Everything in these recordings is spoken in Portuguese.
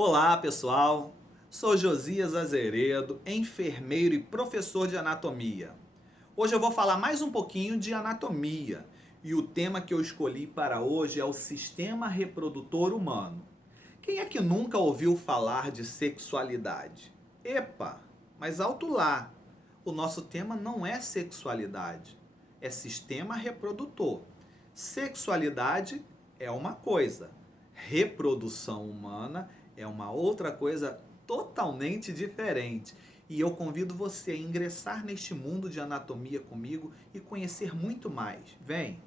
Olá, pessoal. Sou Josias Azeredo, enfermeiro e professor de anatomia. Hoje eu vou falar mais um pouquinho de anatomia e o tema que eu escolhi para hoje é o sistema reprodutor humano. Quem é que nunca ouviu falar de sexualidade? Epa, mas alto lá. O nosso tema não é sexualidade, é sistema reprodutor. Sexualidade é uma coisa, reprodução humana é uma outra coisa totalmente diferente. E eu convido você a ingressar neste mundo de anatomia comigo e conhecer muito mais. Vem!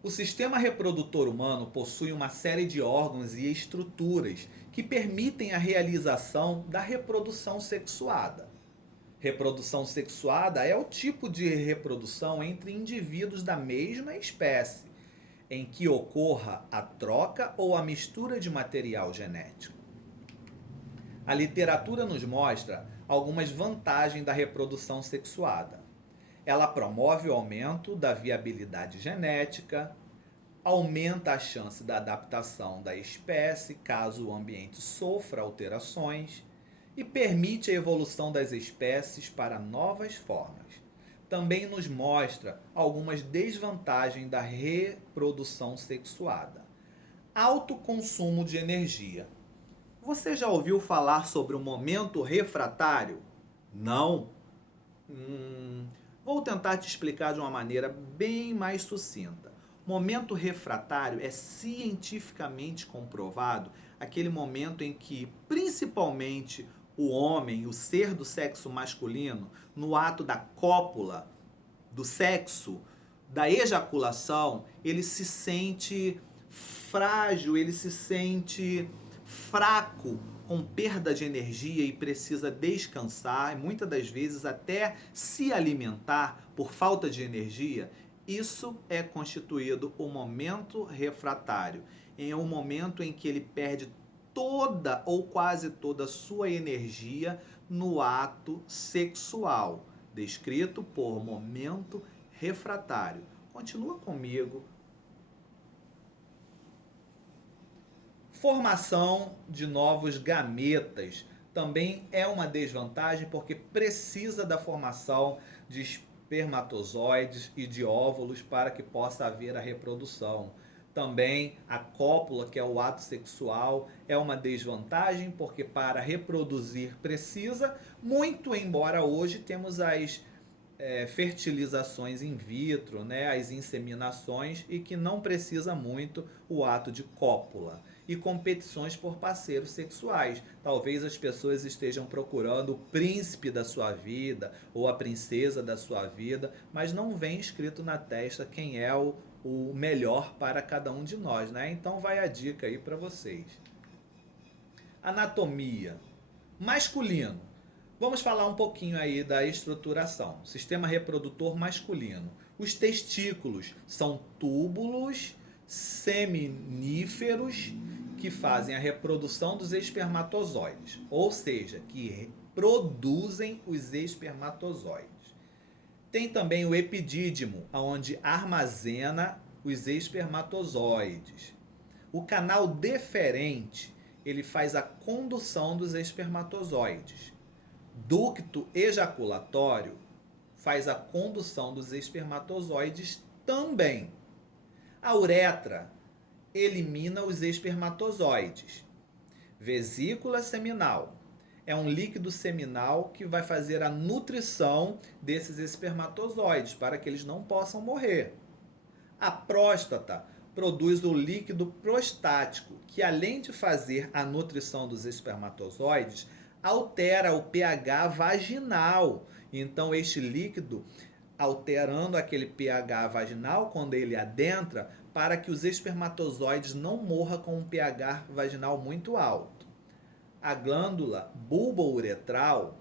O sistema reprodutor humano possui uma série de órgãos e estruturas que permitem a realização da reprodução sexuada. Reprodução sexuada é o tipo de reprodução entre indivíduos da mesma espécie, em que ocorra a troca ou a mistura de material genético. A literatura nos mostra algumas vantagens da reprodução sexuada. Ela promove o aumento da viabilidade genética, aumenta a chance da adaptação da espécie caso o ambiente sofra alterações e permite a evolução das espécies para novas formas. Também nos mostra algumas desvantagens da reprodução sexuada. Alto consumo de energia. Você já ouviu falar sobre o momento refratário? Não? Vou tentar te explicar de uma maneira bem mais sucinta. Momento refratário é cientificamente comprovado aquele momento em que, principalmente, o homem, o ser do sexo masculino, no ato da cópula, do sexo, da ejaculação, ele se sente frágil, ele se sente fraco, com perda de energia e precisa descansar, e muitas das vezes até se alimentar por falta de energia. Isso é constituído o momento refratário. É um momento em que ele perde toda ou quase toda a sua energia no ato sexual, descrito por momento refratário. Continua comigo. Formação de novos gametas também é uma desvantagem porque precisa da formação de espermatozoides e de óvulos para que possa haver a reprodução. Também a cópula, que é o ato sexual, é uma desvantagem porque para reproduzir precisa, muito embora hoje temos as fertilizações in vitro, né, as inseminações, e que não precisa muito o ato de cópula. E competições por parceiros sexuais. Talvez as pessoas estejam procurando o príncipe da sua vida ou a princesa da sua vida, mas não vem escrito na testa quem é o melhor para cada um de nós, né? Então vai a dica aí para vocês. Anatomia. Masculino. Vamos falar um pouquinho aí da estruturação. Sistema reprodutor masculino. Os testículos são túbulos seminíferos que fazem a reprodução dos espermatozoides, ou seja, que produzem os espermatozoides. Tem também o epidídimo, onde armazena os espermatozoides. O canal deferente, ele faz a condução dos espermatozoides. Ducto ejaculatório faz a condução dos espermatozoides também. A uretra elimina os espermatozoides. Vesícula seminal é um líquido seminal que vai fazer a nutrição desses espermatozoides para que eles não possam morrer. A próstata produz o líquido prostático, que além de fazer a nutrição dos espermatozoides, altera o pH vaginal. Então este líquido, alterando aquele pH vaginal quando ele adentra, para que os espermatozoides não morram com um pH vaginal muito alto. A glândula bulbouretral,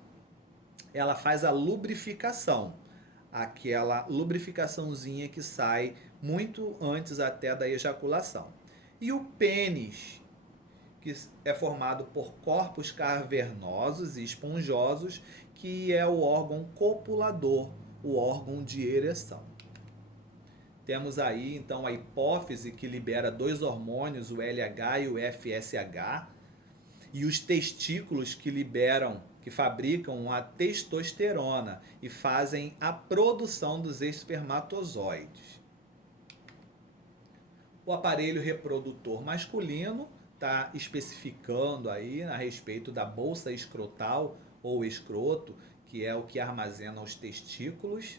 ela faz a lubrificação, aquela lubrificaçãozinha que sai muito antes até da ejaculação. E o pênis, que é formado por corpos cavernosos e esponjosos, que é o órgão copulador, o órgão de ereção. Temos aí então a hipófise que libera dois hormônios, o LH e o FSH, e os testículos que fabricam a testosterona e fazem a produção dos espermatozoides. O aparelho reprodutor masculino está especificando aí a respeito da bolsa escrotal ou escroto, que é o que armazena os testículos.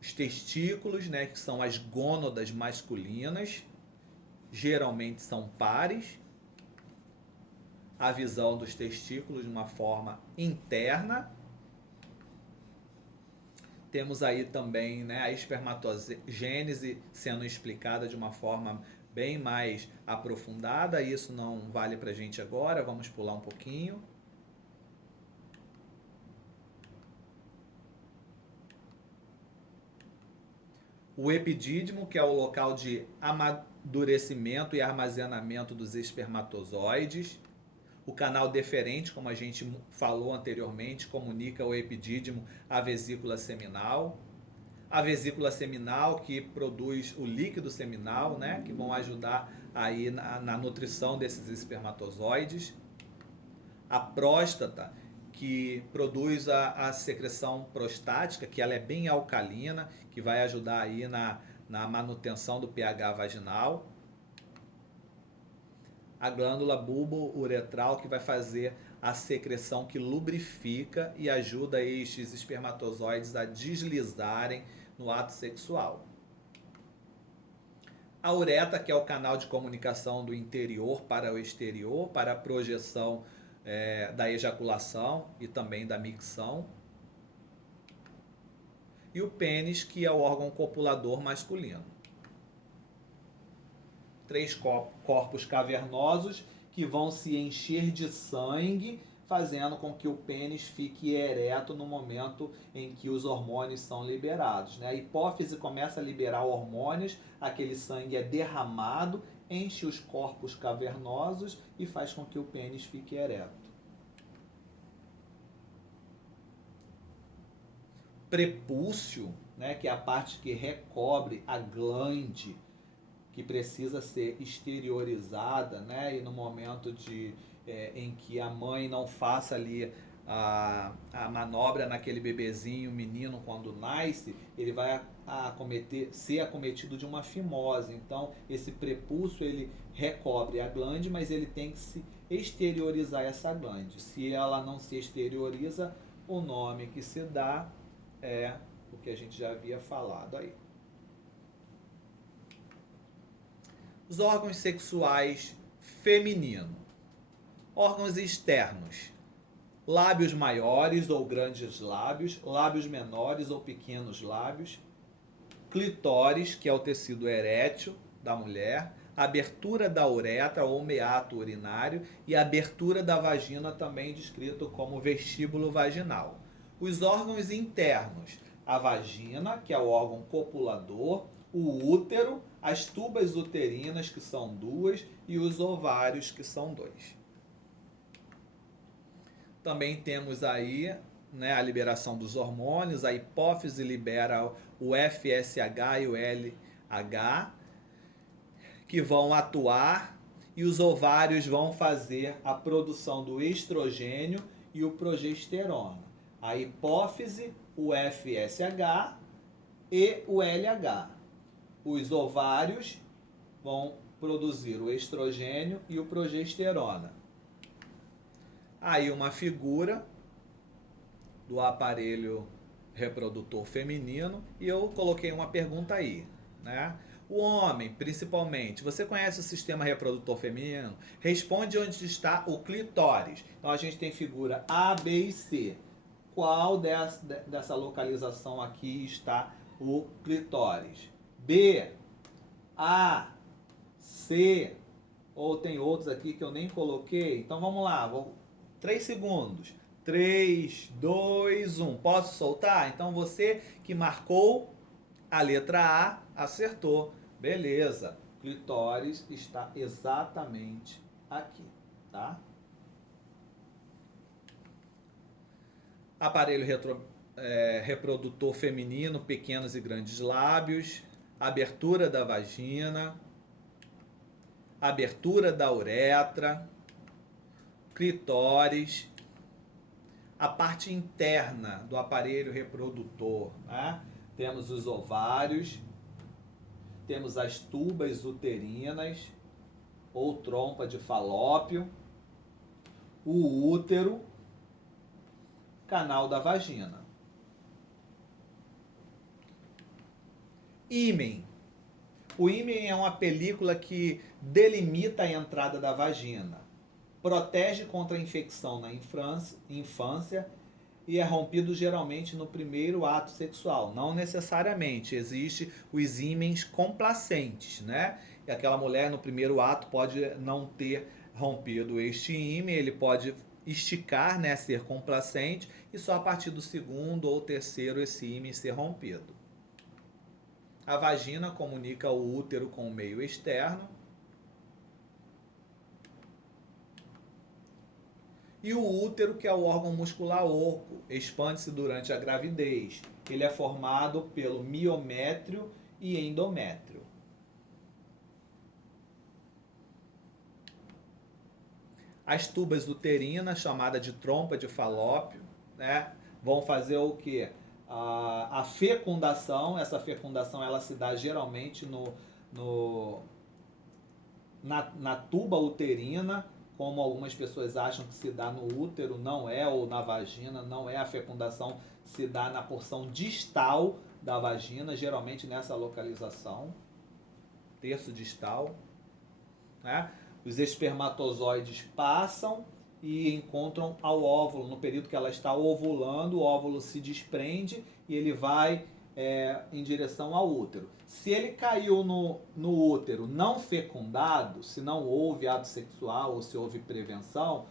Os testículos, né, que são as gônadas masculinas, geralmente são pares. A visão dos testículos de uma forma interna. Temos aí também, né, a espermatogênese sendo explicada de uma forma bem mais aprofundada. Isso não vale para a gente agora, vamos pular um pouquinho. O epidídimo, que é o local de amadurecimento e armazenamento dos espermatozoides. O canal deferente, como a gente falou anteriormente, comunica o epidídimo à vesícula seminal. A vesícula seminal, que produz o líquido seminal, né, que vão ajudar aí na nutrição desses espermatozoides. A próstata, que produz a secreção prostática, que ela é bem alcalina, que vai ajudar aí na manutenção do pH vaginal. A glândula bulbo-uretral, que vai fazer a secreção que lubrifica e ajuda estes espermatozoides a deslizarem no ato sexual. A uretra, que é o canal de comunicação do interior para o exterior, para a projeção da ejaculação e também da micção. E o pênis, que é o órgão copulador masculino. 3 corpos cavernosos que vão se encher de sangue, fazendo com que o pênis fique ereto no momento em que os hormônios são liberados, né? A hipófise começa a liberar hormônios, aquele sangue é derramado, enche os corpos cavernosos e faz com que o pênis fique ereto. Prepúcio, né, que é a parte que recobre a glande, que precisa ser exteriorizada, né? E no momento em que a mãe não faça ali a manobra naquele bebezinho, menino, quando nasce, ele vai ser acometido de uma fimose. Então, esse prepúcio, ele recobre a glande, mas ele tem que se exteriorizar essa glande. Se ela não se exterioriza, o nome que se dá é o que a gente já havia falado aí. Os órgãos sexuais femininos. Órgãos externos. Lábios maiores ou grandes lábios, lábios menores ou pequenos lábios. Clitóris, que é o tecido erétil da mulher. Abertura da uretra ou meato urinário e abertura da vagina, também descrito como vestíbulo vaginal. Os órgãos internos. A vagina, que é o órgão copulador, o útero, as tubas uterinas, que são 2, e os ovários, que são 2. Também temos aí, né, a liberação dos hormônios. A hipófise libera o FSH e o LH, que vão atuar, e os ovários vão fazer a produção do estrogênio e o progesterona. A hipófise, o FSH e o LH. Os ovários vão produzir o estrogênio e o progesterona. Aí uma figura do aparelho reprodutor feminino, e eu coloquei uma pergunta aí, né? O homem, principalmente, você conhece o sistema reprodutor feminino? Responde onde está o clitóris. Então a gente tem figura A, B e C. Qual dessa localização aqui está o clitóris? B, A, C, ou tem outros aqui que eu nem coloquei. Então vamos lá, 3 segundos. 3, 2, 1. Posso soltar? Então você que marcou a letra A acertou. Beleza. Clitóris está exatamente aqui, tá? Aparelho reprodutor feminino, pequenos e grandes lábios. abertura da vagina, abertura da uretra, clitóris, a parte interna do aparelho reprodutor, né? Temos os ovários, temos as tubas uterinas ou trompa de falópio, o útero, canal da vagina. Ímen. O ímen é uma película que delimita a entrada da vagina, protege contra a infecção na infância e é rompido geralmente no primeiro ato sexual. Não necessariamente, existe os ímens complacentes, né? E aquela mulher no primeiro ato pode não ter rompido este ímen, ele pode esticar, né, ser complacente, e só a partir do segundo ou terceiro esse ímen ser rompido. A vagina comunica o útero com o meio externo. E o útero, que é o órgão muscular oco, expande-se durante a gravidez. Ele é formado pelo miométrio e endométrio. As tubas uterinas, chamada de trompa de falópio, né, vão fazer o quê? A fecundação. Essa fecundação ela se dá geralmente na tuba uterina, como algumas pessoas acham que se dá no útero, não é, ou na vagina, não é. A fecundação se dá na porção distal da vagina, geralmente nessa localização, terço distal, né? Os espermatozoides passam e encontram ao óvulo. No período que ela está ovulando, o óvulo se desprende e ele vai em direção ao útero. Se ele caiu no útero não fecundado, se não houve ato sexual ou se houve prevenção,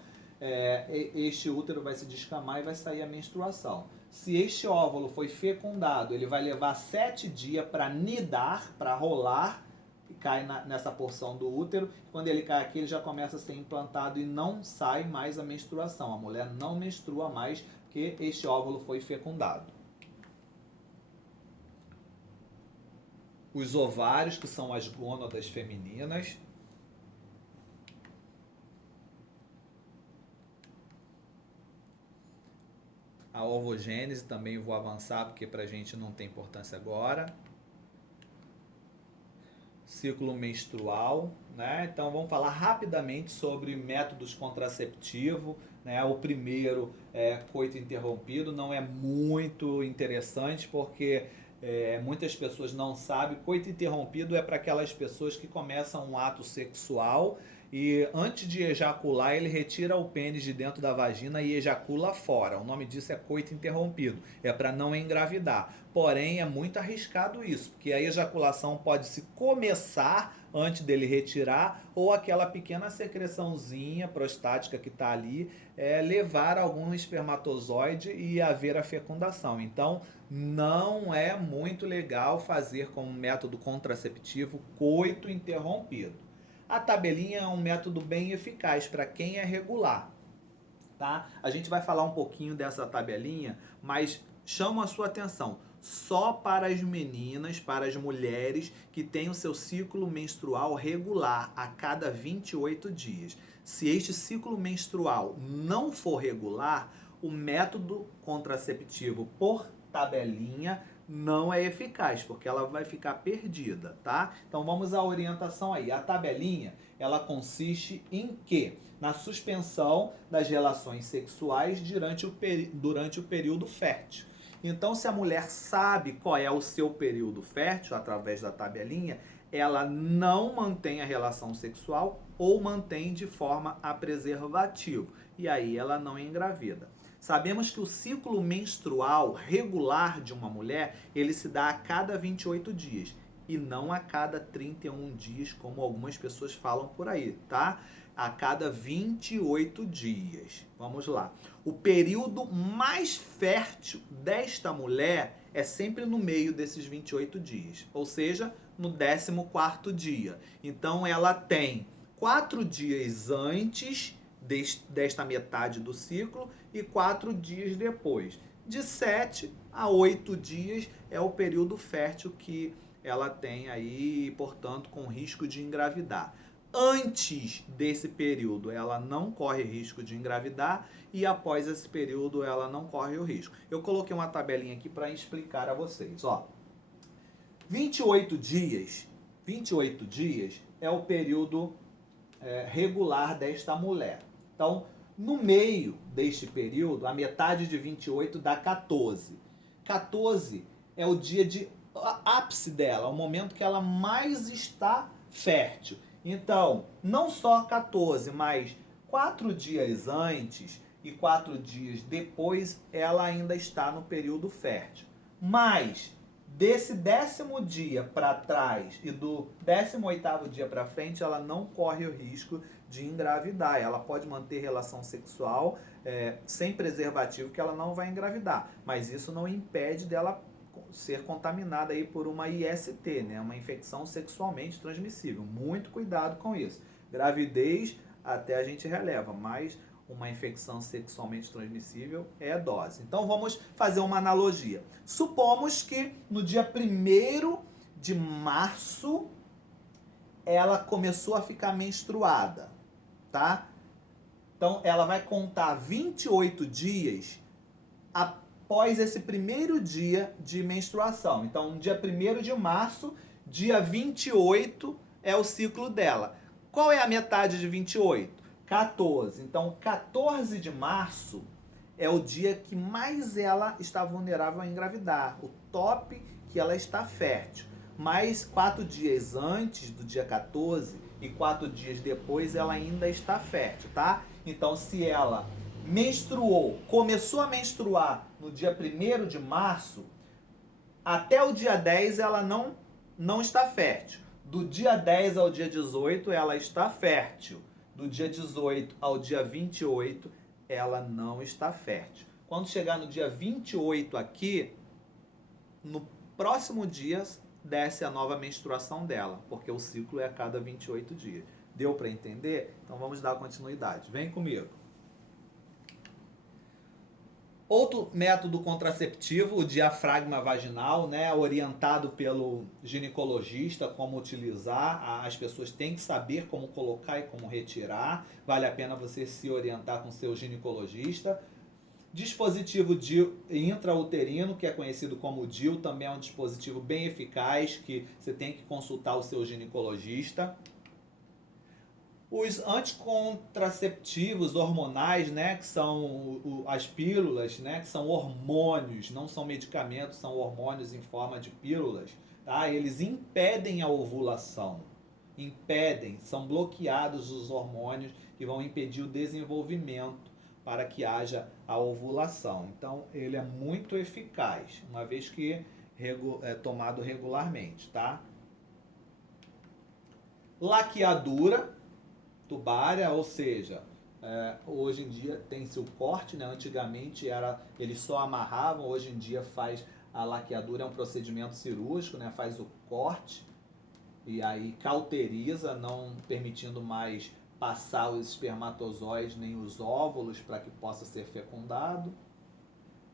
este útero vai se descamar e vai sair a menstruação. Se este óvulo foi fecundado, ele vai levar 7 dias para nidar, para rolar, e cai nessa porção do útero. Quando ele cai aqui, ele já começa a ser implantado e não sai mais a menstruação. A mulher não menstrua mais porque este óvulo foi fecundado. Os ovários, que são as gônadas femininas. A ovogênese também vou avançar porque pra gente não tem importância agora. Ciclo menstrual, né? Então vamos falar rapidamente sobre métodos contraceptivos, né? O primeiro é coito interrompido, não é muito interessante porque muitas pessoas não sabem. Coito interrompido é para aquelas pessoas que começam um ato sexual e antes de ejacular ele retira o pênis de dentro da vagina e ejacula fora. O nome disso é coito interrompido, é para não engravidar. Porém é muito arriscado isso, porque a ejaculação pode se começar antes dele retirar, ou aquela pequena secreçãozinha prostática que está ali levar algum espermatozoide e haver a fecundação. Então não é muito legal fazer como método contraceptivo coito interrompido. A tabelinha é um método bem eficaz para quem é regular, tá? A gente vai falar um pouquinho dessa tabelinha, mas chama a sua atenção só para as meninas, para as mulheres que têm o seu ciclo menstrual regular a cada 28 dias. Se este ciclo menstrual não for regular, o método contraceptivo por tabelinha não é eficaz, porque ela vai ficar perdida, tá? Então vamos à orientação aí. A tabelinha, ela consiste em quê? Na suspensão das relações sexuais durante o período fértil. Então, se a mulher sabe qual é o seu período fértil, através da tabelinha, ela não mantém a relação sexual ou mantém de forma a preservativo. E aí ela não engravida. Sabemos que o ciclo menstrual regular de uma mulher, ele se dá a cada 28 dias e não a cada 31 dias, como algumas pessoas falam por aí, tá? A cada 28 dias. Vamos lá. O período mais fértil desta mulher é sempre no meio desses 28 dias, ou seja, no 14º dia. Então ela tem 4 dias antes desta metade do ciclo e 4 dias depois. De 7 a 8 dias é o período fértil que ela tem aí, portanto, com risco de engravidar. Antes desse período, ela não corre risco de engravidar e após esse período, ela não corre o risco. Eu coloquei uma tabelinha aqui para explicar a vocês. Ó, 28 dias é o período regular desta mulher. Então, no meio deste período, a metade de 28 dá 14. 14 é o dia de ápice dela, o momento que ela mais está fértil. Então, não só 14, mas 4 dias antes e 4 dias depois, ela ainda está no período fértil. Mas, desse 10º dia para trás e do 18º dia para frente, ela não corre o risco de engravidar. Ela pode manter relação sexual sem preservativo, que ela não vai engravidar. Mas isso não impede dela ser contaminada aí por uma IST, né? Uma infecção sexualmente transmissível. Muito cuidado com isso. Gravidez até a gente releva, mas uma infecção sexualmente transmissível é dose. Então vamos fazer uma analogia. Supomos que no dia 1º de março ela começou a ficar menstruada, tá? Então ela vai contar 28 dias após esse 1º dia de menstruação. Então, no dia 1º de março, dia 28 é o ciclo dela. Qual é a metade de 28? 14. Então, 14 de março é o dia que mais ela está vulnerável a engravidar. O top que ela está fértil. Mas 4 dias antes do dia 14 e 4 dias depois ela ainda está fértil, tá? Então, se ela menstruou, começou a menstruar no dia 1º de março, até o dia 10 ela não está fértil. Do dia 10 ao dia 18 ela está fértil. Do dia 18 ao dia 28 ela não está fértil. Quando chegar no dia 28 aqui, no próximo dia desce a nova menstruação dela, porque o ciclo é a cada 28 dias. Deu para entender? Então vamos dar continuidade. Vem comigo. Outro método contraceptivo, o diafragma vaginal, né, orientado pelo ginecologista, como utilizar. As pessoas têm que saber como colocar e como retirar. Vale a pena você se orientar com seu ginecologista. Dispositivo DIU intrauterino, que é conhecido como DIU, também é um dispositivo bem eficaz, que você tem que consultar o seu ginecologista. Os anticontraceptivos hormonais, né, que são as pílulas, né, que são hormônios, não são medicamentos, são hormônios em forma de pílulas, tá? Eles impedem a ovulação, são bloqueados os hormônios que vão impedir o desenvolvimento para que haja a ovulação. Então, ele é muito eficaz, uma vez que é tomado regularmente, tá? Laqueadura tubária, ou seja, hoje em dia tem-se o corte, né? Antigamente eles só amarravam, hoje em dia faz a laqueadura, é um procedimento cirúrgico, né? Faz o corte e aí cauteriza, não permitindo mais passar os espermatozoides nem os óvulos para que possa ser fecundado.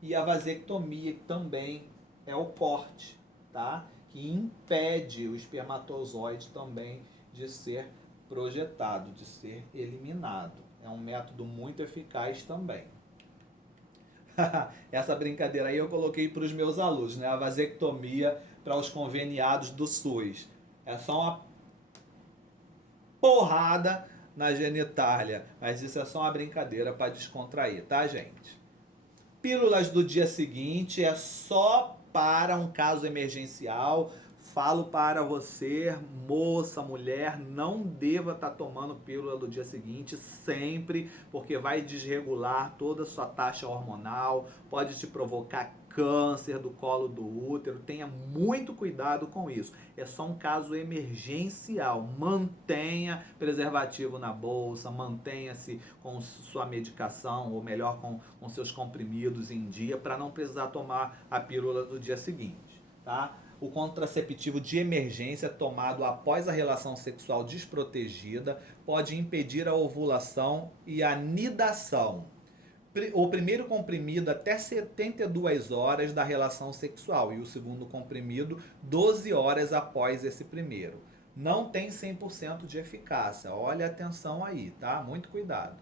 E a vasectomia também é o corte, tá? Que impede o espermatozoide também de ser projetado, de ser eliminado. É um método muito eficaz também. Essa brincadeira aí eu coloquei para os meus alunos, né? A vasectomia para os conveniados do SUS. É só uma porrada na genitália, mas isso é só uma brincadeira para descontrair, tá, gente? Pílulas do dia seguinte é só para um caso emergencial. Falo para você, moça, mulher, não deva estar tomando pílula do dia seguinte sempre, porque vai desregular toda a sua taxa hormonal, pode te provocar câncer do colo do útero. Tenha muito cuidado com isso. É só um caso emergencial. Mantenha preservativo na bolsa, mantenha-se com sua medicação, ou melhor, com seus comprimidos em dia, para não precisar tomar a pílula do dia seguinte, tá? O contraceptivo de emergência tomado após a relação sexual desprotegida pode impedir a ovulação e a nidação, o primeiro comprimido até 72 horas da relação sexual e o segundo comprimido 12 horas após esse primeiro. Não tem 100% de eficácia. Olha atenção aí, tá? Muito cuidado.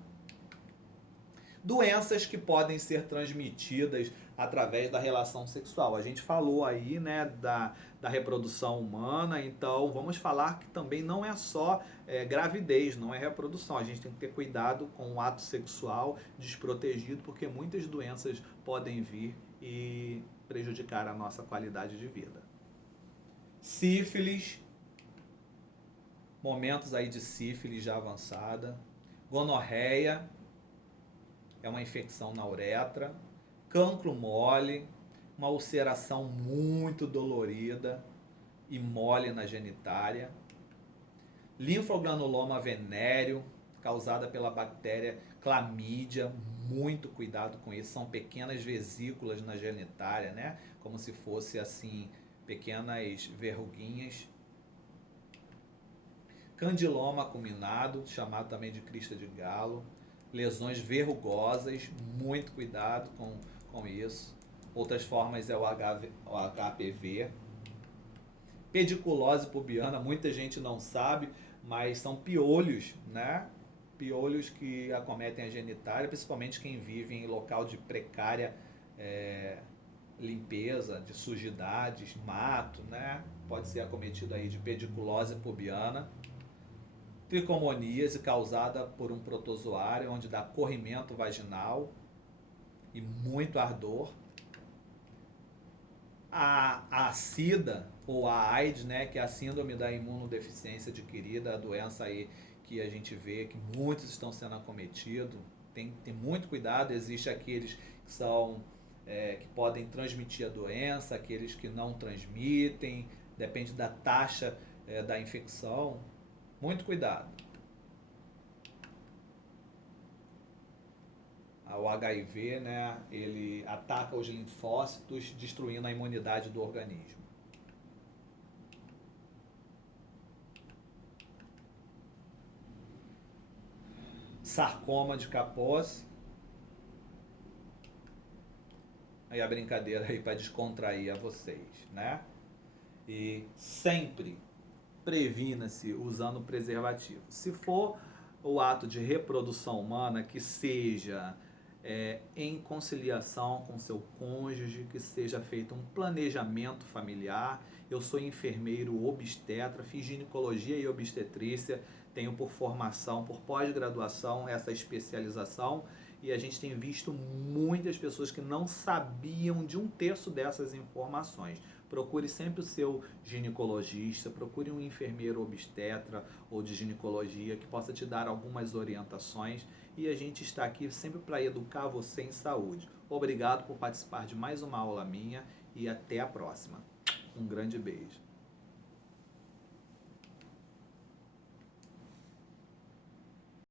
Doenças que podem ser transmitidas através da relação sexual. A gente falou aí, né, da reprodução humana, então vamos falar que também não é só gravidez, não é reprodução. A gente tem que ter cuidado com o ato sexual desprotegido, porque muitas doenças podem vir e prejudicar a nossa qualidade de vida. Sífilis, momentos aí de sífilis já avançada. Gonorreia, é uma infecção na uretra. Cancro mole, uma ulceração muito dolorida e mole na genitália. Linfogranuloma venéreo, causada pela bactéria Clamídia, muito cuidado com isso, são pequenas vesículas na genitália, né? Como se fosse assim, pequenas verruguinhas. Candiloma acuminado, chamado também de crista de galo. Lesões verrugosas, muito cuidado com isso. Outras formas é o HPV. Pediculose pubiana, muita gente não sabe, mas são piolhos, né? Piolhos que acometem a genitália, principalmente quem vive em local de precária limpeza, de sujidades, mato, né? Pode ser acometido aí de pediculose pubiana. Tricomoníase causada por um protozoário, onde dá corrimento vaginal e muito ardor. A SIDA, ou a AIDS, né, que é a síndrome da imunodeficiência adquirida, a doença aí que a gente vê que muitos estão sendo acometidos. Tem muito cuidado, existe aqueles que são que podem transmitir a doença, aqueles que não transmitem, depende da taxa da infecção. Muito cuidado. O HIV, né, ele ataca os linfócitos, destruindo a imunidade do organismo. Sarcoma de Kaposi. Aí a brincadeira aí para descontrair a vocês, né? E sempre previna-se usando preservativo. Se for o ato de reprodução humana, que seja em conciliação com seu cônjuge, que seja feito um planejamento familiar. Eu sou enfermeiro obstetra, fiz ginecologia e obstetrícia, tenho por formação, por pós-graduação, essa especialização, e a gente tem visto muitas pessoas que não sabiam de um terço dessas informações. Procure sempre o seu ginecologista, procure um enfermeiro obstetra ou de ginecologia que possa te dar algumas orientações, e a gente está aqui sempre para educar você em saúde. Obrigado por participar de mais uma aula minha e até a próxima. Um grande beijo.